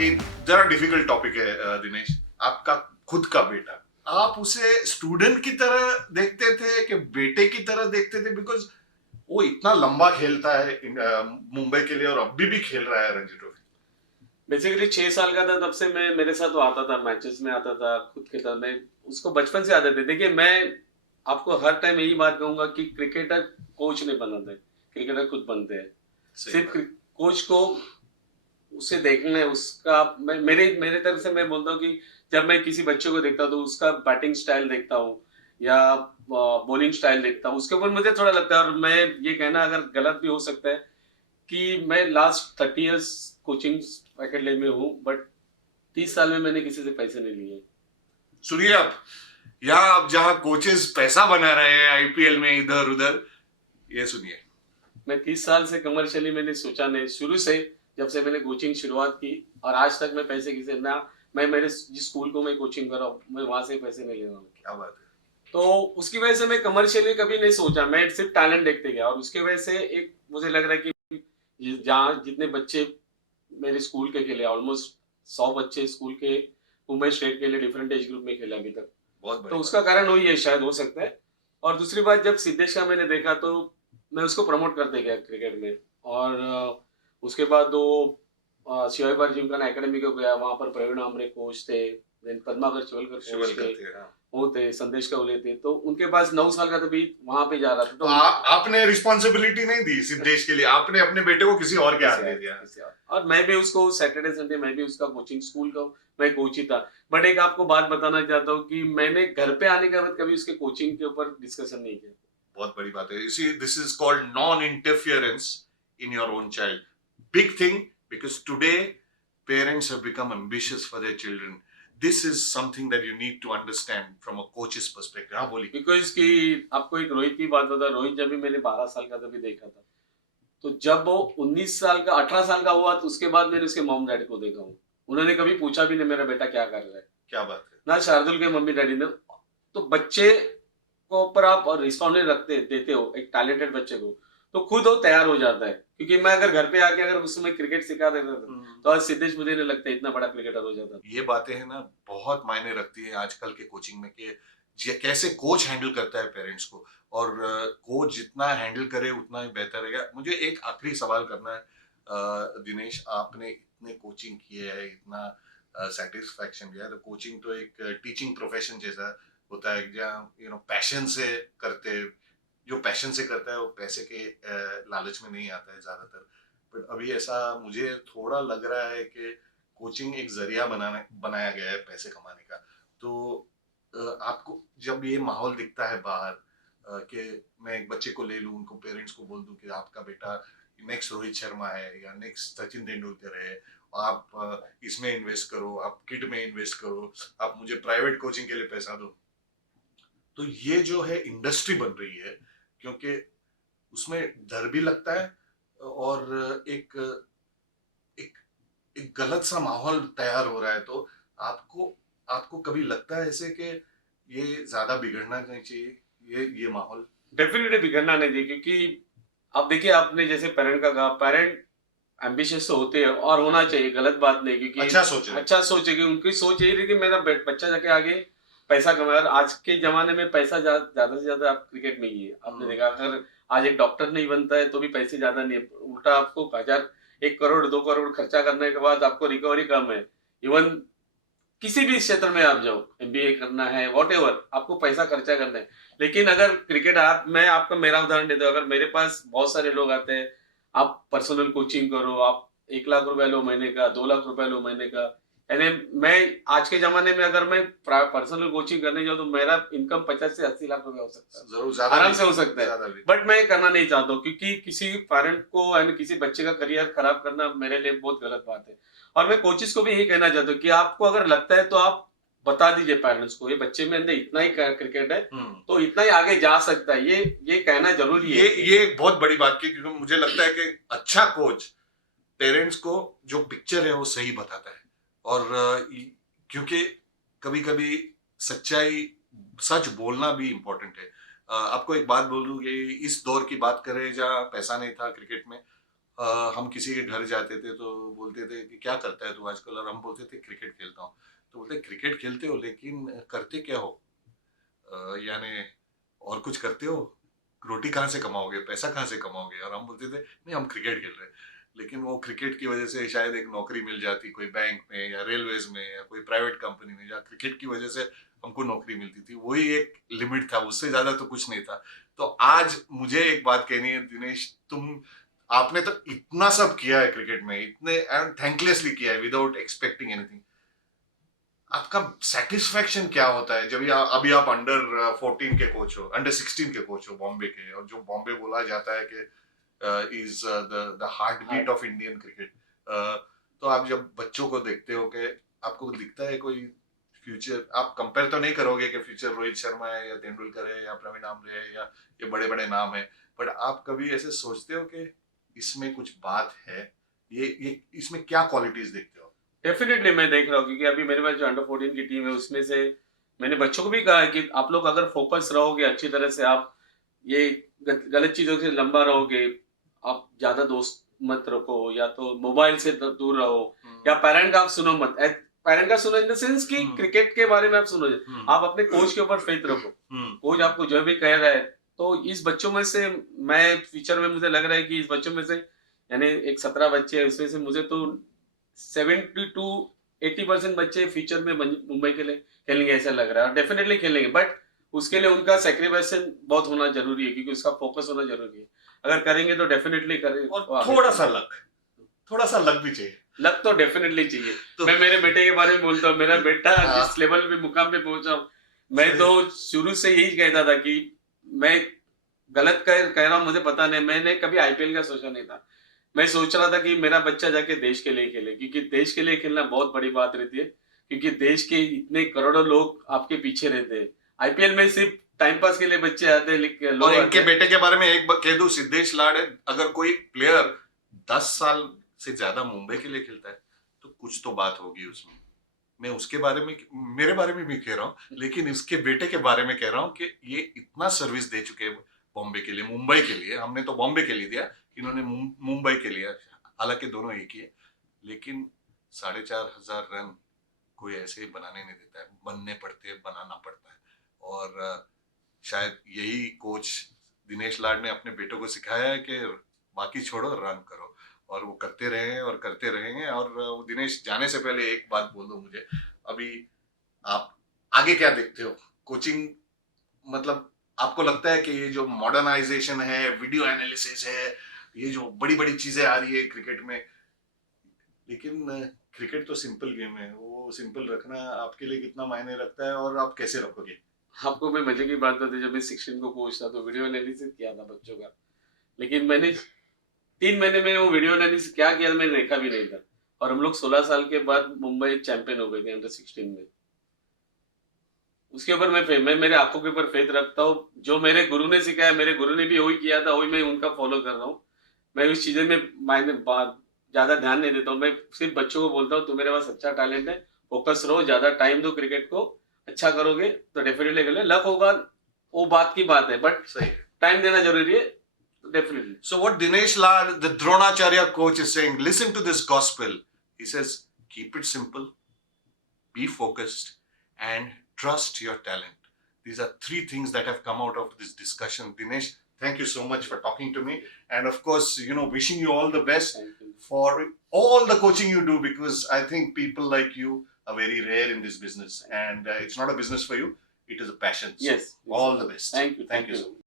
ये जरा difficult topic है दिनेश। आपका खुद का बेटा, आप उसे स्टूडेंट की तरह देखते थे कि बेटे की तरह देखते थे? बिकॉज वो इतना लंबा खेलता है मुंबई के लिए और अभी भी खेल रहा है रणजी ट्रॉफी। बेसिकली 6 साल का था तब से मैं मेरे साथ वो आता था, मैचेस में आता था, खुद खेलता था। मैं उसको बचपन से आदत है। देखिए, मैं आपको हर टाइम यही बात कहूंगा कि क्रिकेटर कोच नहीं बनाते, क्रिकेटर खुद बनते हैं। सही सिर्फ बात। कोच को उसे देखना है उसका। मेरे मेरे तरफ से मैं बोलता हूँ कि जब मैं किसी बच्चे को देखता हूँ तो उसका बैटिंग स्टाइल देखता हूँ या बॉलिंग स्टाइल देखता हूँ, उसके ऊपर मुझे थोड़ा लगता है। और मैं ये कहना अगर गलत भी हो सकता है कि मैं लास्ट 30 इयर्स कोचिंग एकेडमी में हूँ, बट 30 साल में मैंने किसी से पैसे नहीं लिए। सुनिए, आप यहाँ आप जहाँ कोचेस पैसा बना रहे हैं आईपीएल में इधर उधर, ये सुनिए। मैं 30 साल से कमर्शियली मैंने सोचा नहीं, शुरू से जब से मैंने कोचिंग शुरुआत की, और आज तक मैं पैसे किसी ना, मैं मेरे जिस स्कूल को मैं कोचिंग कर रहा हूँ मैं वहां से पैसे नहीं ले रहा हूँ। क्या बात है। तो उसकी वजह से मैं कमर्शियली कभी नहीं सोचा, मैं सिर्फ टैलेंट देखते गया। और उसकी वजह से एक मुझे लग रहा है कि जहाँ जितने बच्चे मेरे स्कूल के खेले, ऑलमोस्ट 100 बच्चे स्कूल के मुंबई स्टेट के लिए डिफरेंट एज ग्रुप में खेले अभी तक। बहुत तो बड़ी उसका बात। कारण वही है, शायद हो सकता है। और दूसरी बात, जब सिद्धेश का मैंने देखा तो मैं उसको प्रमोट करते गया क्रिकेट में। और उसके बाद वो शिवाजी जिमखाना एकेडमी को गया, वहां पर प्रवीण आमरे कोच थे, देन पद्माकर शिवलकर कोच थे, हाँ। वो थे संदेश कौले थे। तो उनके पास 9 साल का तभी वहां पे जा रहा था। तो तो आपने रिस्पॉन्सिबिलिटी नहीं दी सिद्धेश के लिए, आपने अपने बेटे को किसी और के हाथ दे दिया। किसी और मैं भी उसको सैटरडे संडे मैं भी उसका कोचिंग स्कूल का मैं कोच ही था। बट एक आपको बात बताना चाहता हूँ कि मैंने घर पे आने के बाद कभी उसके कोचिंग के ऊपर डिस्कशन नहीं किया। बहुत बड़ी बात है। इसी this is called non interference in your own child. Big thing, because today parents have become ambitious for their children. This is something that you need to understand from a coaches perspective. हाँ बोलिए। Because कि आपको एक रोहित की बात बता, रोहित जब भी मैंने 12 साल का तभी देखा था, तो जब वो 19 साल का 18 साल का हुआ तो उसके बाद मैंने उसके मॉम डैडी को देखा हूँ। उन्होंने कभी पूछा भी नहीं मेरा बेटा क्या कर रहा है। क्या बात है। ना शार्दुल के मम्मी डैडी ने। तो बच्चे को ऊपर आप रिस्पॉन्सिबिलिटी रखते देते हो एक टैलेंटेड बच्चे को, तो खुद वो तैयार हो जाता है। क्योंकि मैं अगर घर पे आके अगर उस समय क्रिकेट सिखा देता था तो आज सिद्धेश मुझे नहीं लगता इतना बड़ा क्रिकेटर हो जाता। ये बातें है ना, बहुत मायने रखती है आजकल के कोचिंग में कि कैसे कोच हैंडल करता है पेरेंट्स को। और कोच जितना हैंडल करे उतना ही बेहतर रहेगा। मुझे एक आखिरी सवाल करना है। दिनेश, आपने इतने कोचिंग किए है, इतना सेटिस्फैक्शन दिया है, तो कोचिंग तो एक टीचिंग प्रोफेशन जैसा होता है जहाँ पैशन से करते हैं। जो पैशन से करता है वो पैसे के लालच में नहीं आता है ज्यादातर। बट अभी ऐसा मुझे थोड़ा लग रहा है कि कोचिंग एक जरिया बनाया गया है पैसे कमाने का। तो आपको जब ये माहौल दिखता है बाहर कि मैं एक बच्चे को ले लूं, उनको पेरेंट्स को बोल दूं कि आपका बेटा नेक्स्ट रोहित शर्मा है या नेक्स्ट सचिन तेंदुलकर है, आप इसमें इन्वेस्ट करो, आप किड में इन्वेस्ट करो, आप मुझे प्राइवेट कोचिंग के लिए पैसा दो। तो ये जो है इंडस्ट्री बन रही है, क्योंकि उसमें डर भी लगता है और एक एक एक गलत सा माहौल तैयार हो रहा है। तो आपको आपको कभी लगता है ऐसे कि ये ज्यादा बिगड़ना नहीं चाहिए, ये माहौल? डेफिनेटली बिगड़ना नहीं चाहिए, क्योंकि अब देखिए आपने जैसे पेरेंट का कहा, पेरेंट एम्बिशियस तो होते हैं और होना चाहिए, गलत बात नहीं। क्योंकि अच्छा सोच रहे। अच्छा सोचेगी, उनकी सोच यही रही कि मेरा बच्चा जाके आगे पैसा कमाए। और आज के जमाने में पैसा ज्यादा से ज्यादा आप क्रिकेट में ही है। आपने देखा, अगर आज एक डॉक्टर नहीं बनता है तो भी पैसे ज्यादा नहीं है, उल्टा आपको 1 करोड़ 2 करोड़ खर्चा करने के बाद आपको रिकवरी कम है। इवन किसी भी क्षेत्र में आप जाओ, एमबीए करना है, वॉटेवर, आपको पैसा खर्चा करना है। लेकिन अगर क्रिकेट, आप मैं आपका मेरा उदाहरण देता हूँ, अगर मेरे पास बहुत सारे लोग आते हैं, आप पर्सनल कोचिंग करो, आप 1 लाख रुपए लो महीने का, 2 लाख रुपए लो महीने का। यानी मैं आज के जमाने में अगर मैं पर्सनल कोचिंग करने जाऊँ तो मेरा इनकम 50 से 80 लाख रुपए हो सकता है, जरूर, ज्यादा आराम भी, से हो सकता है। ज्यादा भी। बट मैं करना नहीं चाहता हूँ, क्योंकि किसी पेरेंट को यानी किसी बच्चे का करियर खराब करना मेरे लिए बहुत गलत बात है। और मैं कोचिस को भी यही कहना चाहता हूँ कि आपको अगर लगता है तो आप बता दीजिए पेरेंट्स को, ये बच्चे में अंदर इतना ही क्रिकेट है तो इतना ही आगे जा सकता है। ये कहना जरूरी है। ये एक बहुत बड़ी बात की, क्योंकि मुझे लगता है कि अच्छा कोच पेरेंट्स को जो पिक्चर है वो सही बताता है। और क्योंकि कभी कभी सच्चाई, सच बोलना भी इम्पोर्टेंट है। आपको एक बात बोलूं कि इस दौर की बात करें जहाँ पैसा नहीं था क्रिकेट में, हम किसी के घर जाते थे तो बोलते थे कि क्या करता है तू आजकल, और हम बोलते थे क्रिकेट खेलता हूँ। तो बोलते क्रिकेट खेलते हो लेकिन करते क्या हो? यानी और कुछ करते हो? रोटी कहाँ से कमाओगे, पैसा कहाँ से कमाओगे? और हम बोलते थे नहीं, हम क्रिकेट खेल रहे हैं। लेकिन वो क्रिकेट की वजह से शायद एक नौकरी मिल जाती, कोई बैंक में या रेलवेज में या कोई प्राइवेट कंपनी में, या क्रिकेट की वजह से हमको नौकरी मिलती थी, वही एक लिमिट था, उससे ज्यादा तो कुछ नहीं था। तो आज मुझे एक बात कहनी है दिनेश, आपने तो इतना सब किया है क्रिकेट में, इतने एंड थैंकलेसली किया है विदाउट एक्सपेक्टिंग एनीथिंग। आपका सेटिस्फेक्शन क्या होता है जब अभी आप अंडर 14 के कोच हो, अंडर 16 के कोच हो बॉम्बे के, और जो बॉम्बे बोला जाता है कि is the heart beat of Indian cricket. तो आप जब बच्चों को देखते हो कि आपको दिखता है कोई फ्यूचर, आप कंपेयर तो नहीं करोगे कि फ्यूचर रोहित शर्मा है या तेंदुलकर है या प्रवीण आमरे है या ये बड़े बड़े नाम है, बट आप कभी ऐसे सोचते हो कि इसमें कुछ बात है, ये इसमें क्या क्वालिटीज देखते हो? डेफिनेटली मैं देख रहा हूँ, क्योंकि अभी मेरे पास जो अंडर 14 की टीम है उसमें से मैंने बच्चों को भी कहा है कि आप लोग अगर फोकस रहोगे अच्छी तरह से, आप ये गलत चीजों से लंबा रहोगे, आप ज्यादा दोस्त मत रखो, या तो मोबाइल से दूर रहो, या पेरेंट का आप सुनो मत। पेरेंट का सुनो इन द सेंस कि क्रिकेट के बारे में आप सुनो, आप अपने कोच के ऊपर फेथ रखो। कोच आपको जो भी कह रहा है, तो इस बच्चों में से मैं फ्यूचर में मुझे लग रहा है कि इस बच्चों में से, यानी एक 17 बच्चे हैं, उसमें से मुझे तो 70 to 80% बच्चे फ्यूचर में मुंबई के लिए खेलेंगे ऐसा लग रहा है। डेफिनेटली खेलेंगे, बट उसके लिए उनका सेक्रीफाइस बहुत होना जरूरी है, क्योंकि उसका फोकस होना जरूरी है। अगर करेंगे तो डेफिनेटली करेंगे, और थोड़ा सा लक भी चाहिए। लक तो डेफिनेटली चाहिए। तो मैं मेरे बेटे के बारे में बोलता हूँ, मेरा बेटा जिस लेवल पे मुकाम पे पहुंचा हूँ, मैं तो शुरू से यही कहता था कि मैं गलत कह रहा हूँ, मुझे पता नहीं, मैंने कभी आईपीएल का सोचा नहीं था। मैं सोच रहा था कि मेरा बच्चा जाके देश के लिए खेले, क्योंकि देश के लिए खेलना बहुत बड़ी बात रहती है, क्योंकि देश के इतने करोड़ों लोग आपके पीछे रहते हैं। आईपीएल में सिर्फ टाइम पास के लिए बच्चे आते हैं। और इनके बेटे के बारे में एक बात कह दूं, सिद्धेश लाड़े, अगर कोई प्लेयर 10 साल से ज्यादा मुंबई के लिए खेलता है तो कुछ तो बात होगी उसमें। मैं उसके बारे में, मेरे बारे में भी कह रहा हूँ, लेकिन इसके बेटे के बारे में कह रहा हूँ कि ये इतना सर्विस दे चुके हैं बॉम्बे के लिए, मुंबई के लिए। हमने तो बॉम्बे के लिए दिया, इन्होंने मुंबई के लिए, हालांकि दोनों एक ही है, लेकिन 4,500 रन कोई ऐसे बनाने नहीं देता है, बनने पड़ते हैं, बनाना पड़ता है। और शायद यही कोच दिनेश लाड ने अपने बेटों को सिखाया है कि बाकी छोड़ो, रन करो, और वो करते रहे और करते रहेंगे। और दिनेश, जाने से पहले एक बात बोल दो मुझे, अभी आप आगे क्या देखते हो? कोचिंग, मतलब आपको लगता है कि ये जो मॉडर्नाइजेशन है, वीडियो एनालिसिस है, ये जो बड़ी बड़ी चीजें आ रही है क्रिकेट में, लेकिन क्रिकेट तो सिंपल गेम है, वो सिंपल रखना आपके लिए कितना मायने रखता है और आप कैसे रखोगे? आपको मैं मजे की बात बताती, जब मैं 16 को कोच था तो वीडियो एनालिसिस किया था बच्चों का, लेकिन मैंने 3 महीने में वो वीडियो एनालिसिस क्या किया मैंने देखा भी नहीं था। और हम लोग 16 साल के बाद मुंबई चैंपियन हो गए थे अंडर 16 में। उसके ऊपर मैं मेरे आंखों के ऊपर फेथ रखता हूँ। जो मेरे गुरु ने सिखाया, मेरे गुरु ने भी वही किया था, वही मैं उनका फॉलो कर रहा हूँ। मैं इस चीजें में मायने ज्यादा ध्यान नहीं देता हूँ। मैं सिर्फ बच्चों को बोलता हूँ, तुम्हारे पास अच्छा टैलेंट है, फोकस रहो, ज्यादा टाइम दो क्रिकेट को, अच्छा करोगे तो डेफिनेटली कर ले। लक होगा वो बात की बात है, बट सही टाइम देना जरूरी है, definitely. So what Dinesh Lal, the Dronacharya coach, is saying, listen to this gospel. He says, keep it simple, be focused, and trust your talent. These are 3 things that have come out of this discussion. Dinesh, thank you so much for talking to me. And of course, wishing you all the best for all the coaching you do, because I think people like you are very rare in this business. And it's not a business for you, it is a passion. So Yes. all the best. Thank you. Thank you so much.